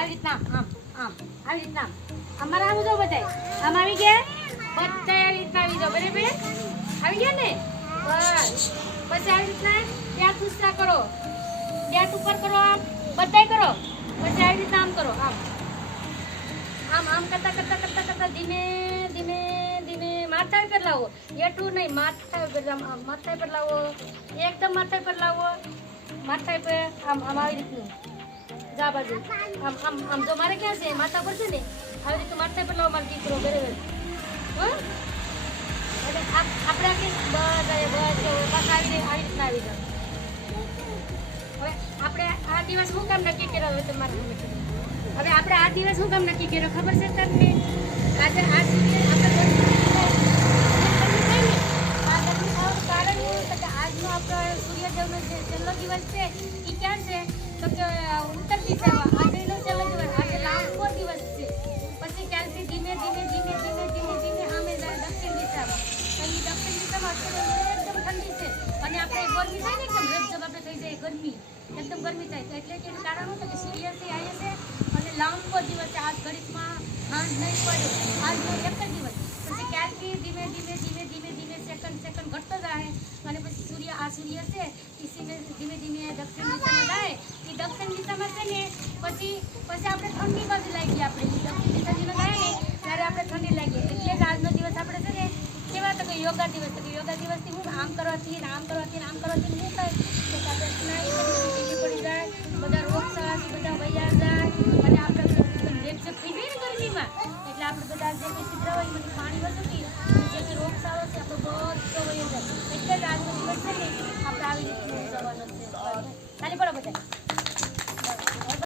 આવી રીતના આમ આમ આવી રીતના અમારે આમ જો બધાય આમ આવી ગયા બધાય આવી રીતના આવી જાઓ બરાબર આવી ગયા ને બસ પછી આવી રીતના ત્યાં ખુશતા કરો ત્યાં ઉપર કરો આમ બધાય કરો પછી આવી રીતના આમ કરો આમ આમ આમ કરતા કરતા કરતા કરતા ધીમે ધીમે ધીમે માથા પર લાવો એટલું નહીં માથા પર માથા પર લાવો એકદમ માથા પર લાવો માથા પર આમ આમ આવી રીતનું જા બાજુ આમ આમ આમ જો મારે ક્યાં છે માથા પર છે ને આવી રીતે માથા પર લાવો મારો દીકરો બરાબર હા એટલે આપણે કે બસ આવી રીતના આવી જાવ હવે આપણે આ દિવસ શું કામ નક્કી કર્યો હવે તમારે હવે આપણે આ દિવસ શું કામ નક્કી કર્યો ખબર છે તમને આજે આ સુધી આપણે કારણ એવું છે કે આજનો આપણો સૂર્યદેવનો જે છેલ્લો દિવસ છે એ ક્યાં છે તો કે ઉત્તર દિશામાં આજે એનો છેલ્લો દિવસ આજે લાંબો દિવસ છે પછી ક્યાંથી ધીમે ધીમે ધીમે ધીમે ધીમે ધીમે આમે દક્ષિણ દિશામાં તો એ દક્ષિણ દિશામાં અત્યારે એકદમ ઠંડી છે અને આપણે ગરમી થાય ને એકદમ રેપઝપ આપણે થઈ જાય ગરમી એકદમ ગરમી થાય તો એટલે કે એનું કારણ શું છે કે સૂર્યથી આવે છે અને લાંબો દિવસ છે આજ ઘડીકમાં હાંજ નહીં પડે આજનો એક જ દિવસ પછી ક્યારથી ધીમે ધીમે ધીમે ધીમે ધીમે સેકન્ડ ઘટતો જાય અને પછી આ સૂર્ય છે એ ધીમે ધીમે દક્ષિણ દિશામાં જાય એ દક્ષિણ દિશામાં છે ને પછી આપણે ઠંડી બાજુ લાગી આપણે દક્ષિણ દિશા જેનો જાય ને ત્યારે આપણે ઠંડી લાગીએ એટલે જ આજનો દિવસ આપણે છે ને કેવા તો કે યોગા દિવસ દિવસથી હું આમ કરવાથી ને આમ કરવાથી ને આમ કરવાથી શું થાય